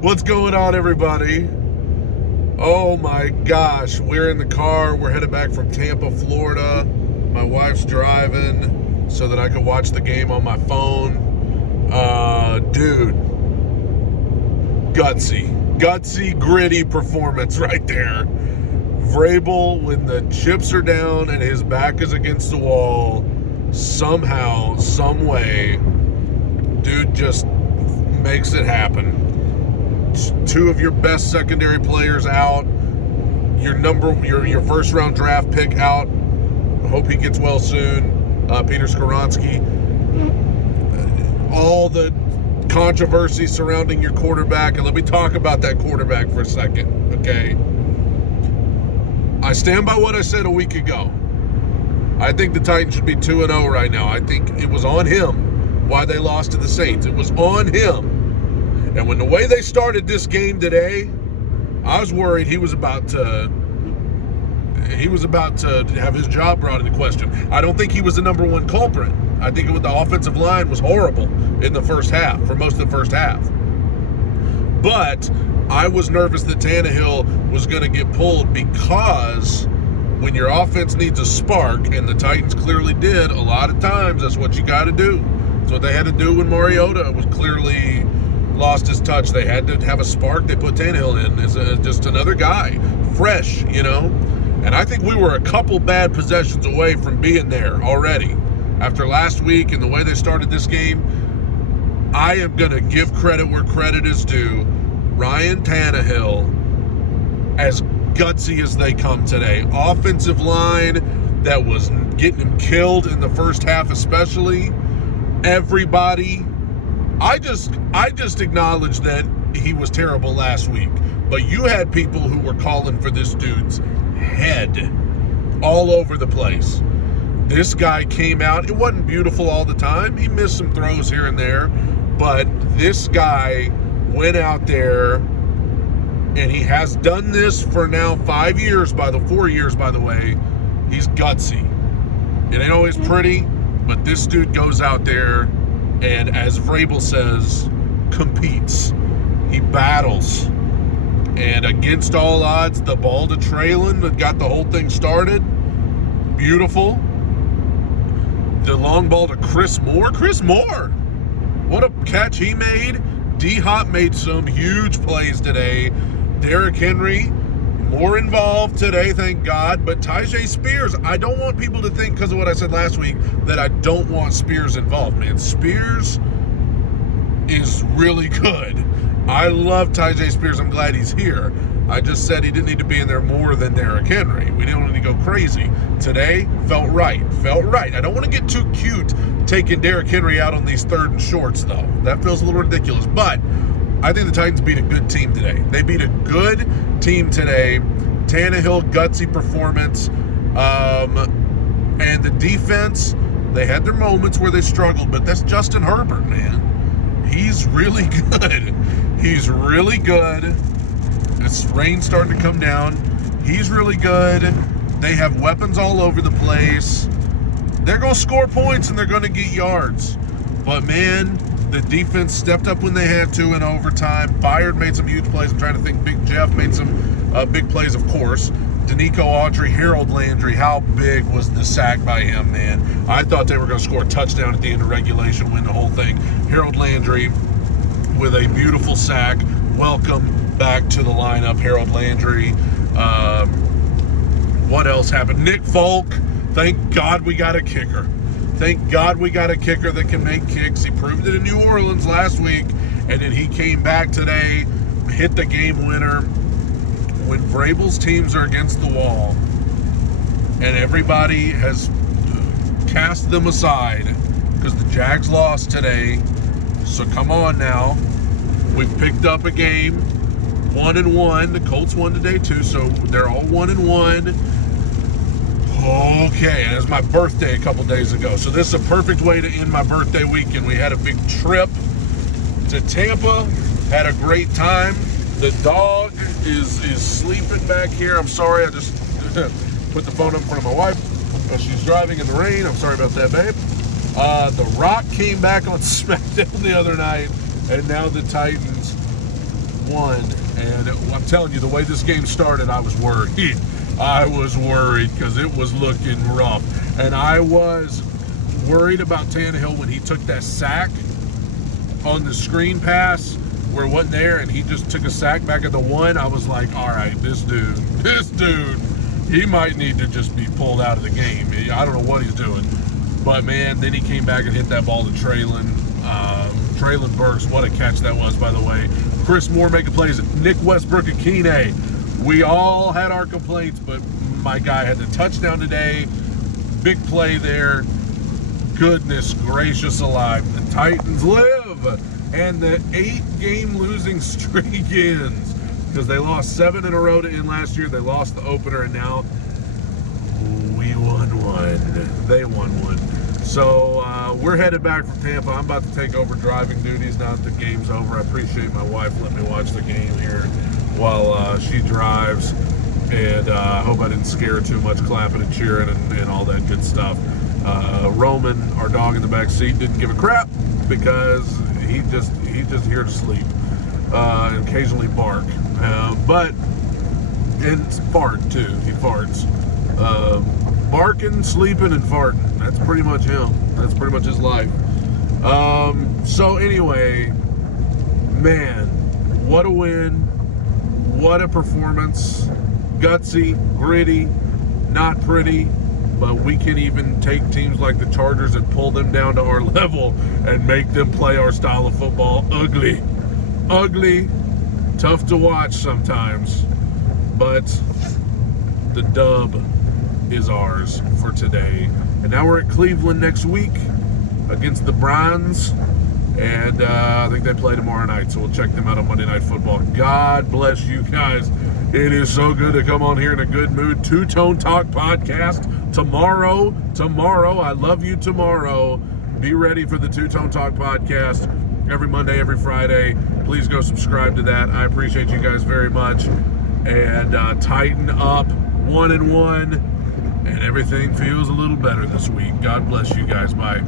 What's going on, everybody? Oh my gosh, we're in the car. We're headed back from Tampa, Florida. My wife's driving so that I can watch the game on my phone. Dude, gutsy, gritty performance right there. Vrabel, when the chips are down and his back is against the wall, somehow, some way, dude just makes it happen. Two of your best secondary players out, your first round draft pick out. Hope he gets well soon. Peter Skoronski. All the controversy surrounding your quarterback, and let me talk about that quarterback for a second, okay? I stand by what I said a week ago. I think the Titans should be 2-0 right now. I think it was on him why they lost to the Saints. It was on him. And when the way they started this game today, I was worried he was about to have his job brought into question. I don't think he was the number one culprit. I think the offensive line was horrible in the first half, for most of the first half. But I was nervous that Tannehill was going to get pulled, because when your offense needs a spark, and the Titans clearly did, a lot of times that's what you got to do. That's what they had to do when Mariota was clearly lost his touch. They had to have a spark. They put Tannehill in as just another guy, fresh, And I think we were a couple bad possessions away from being there already. After last week and the way they started this game, I am going to give credit where credit is due. Ryan Tannehill, as gutsy as they come today. Offensive line that was getting him killed in the first half especially. Everybody. I just acknowledge that he was terrible last week. But you had people who were calling for this dude's head all over the place. This guy came out. It wasn't beautiful all the time. He missed some throws here and there. But this guy went out there, and he has done this for now 4 years, by the way. He's gutsy. It ain't always pretty, but this dude goes out there and, as Vrabel says, competes. He battles. And against all odds, the ball to Traylon that got the whole thing started. Beautiful. The long ball to Chris Moore. Chris Moore! What a catch he made. D-Hop made some huge plays today. Derrick Henry, more involved today, thank God. But Tyjae Spears, I don't want people to think, because of what I said last week, that I don't want Spears involved, man. Spears is really good. I love Tyjae Spears. I'm glad he's here. I just said he didn't need to be in there more than Derrick Henry. We didn't need to go crazy. Today, felt right. I don't want to get too cute taking Derrick Henry out on these 3rd and shorts, though. That feels a little ridiculous. But I think the Titans beat a good team today. They beat a good team today. Tannehill, gutsy performance. And the defense, they had their moments where they struggled, but that's Justin Herbert, man. He's really good. He's really good. It's rain starting to come down. He's really good. They have weapons all over the place. They're going to score points and they're going to get yards. But, man, the defense stepped up when they had to in overtime. Byard made some huge plays. I'm trying to think. Big Jeff made some big plays, of course. Danico Autry, Harold Landry. How big was the sack by him, man? I thought they were going to score a touchdown at the end of regulation, win the whole thing. Harold Landry with a beautiful sack. Welcome back to the lineup, Harold Landry. What else happened? Nick Folk. Thank God we got a kicker. Thank God we got a kicker that can make kicks. He proved it in New Orleans last week, and then he came back today, hit the game winner. When Vrabel's teams are against the wall and everybody has cast them aside because the Jags lost today, so come on now. We've picked up a game, 1-1. The Colts won today too, so they're all 1-1. Okay, and it was my birthday a couple days ago, so this is a perfect way to end my birthday weekend. We had a big trip to Tampa, had a great time. The dog is sleeping back here. I'm sorry, I just put the phone up in front of my wife. She's driving in the rain. I'm sorry about that, babe. The Rock came back on SmackDown the other night and now the Titans won. And I'm telling you, the way this game started, I was worried. I was worried because it was looking rough. And I was worried about Tannehill when he took that sack on the screen pass where it wasn't there, and he just took a sack back at the 1. I was like, all right, this dude, he might need to just be pulled out of the game. I don't know what he's doing. But, man, then he came back and hit that ball to Traylon. Traylon Burks, what a catch that was, by the way. Chris Moore making plays. Nick Westbrook and Keeney. We all had our complaints, but my guy had the touchdown today. Big play there. Goodness gracious alive. The Titans live. And the 8-game losing streak ends. Because they lost 7 in a row to end last year. They lost the opener, and now we won one. They won one. So we're headed back from Tampa. I'm about to take over driving duties now that the game's over. I appreciate my wife letting me watch the game here while she drives. And I hope I didn't scare her too much clapping and cheering and all that good stuff. Roman, our dog in the back seat, didn't give a crap because he's just here to sleep and occasionally bark. And fart too. He farts. Barking, sleeping, and farting. That's pretty much him. That's pretty much his life. So anyway, man, what a win. What a performance. Gutsy, gritty, not pretty, but we can even take teams like the Chargers and pull them down to our level and make them play our style of football. Ugly. Ugly. Tough to watch sometimes, but the dub is ours for today. And now we're at Cleveland next week against the Browns, and I think they play tomorrow night, so we'll check them out on Monday Night Football. God bless you guys. It is so good to come on here in a good mood. Two-Tone Talk podcast tomorrow. I love you tomorrow. Be ready for the Two-Tone Talk podcast every Monday, every Friday. Please go subscribe to that. I appreciate you guys very much. And tighten up 1-1. And everything feels a little better this week. God bless you guys. Bye.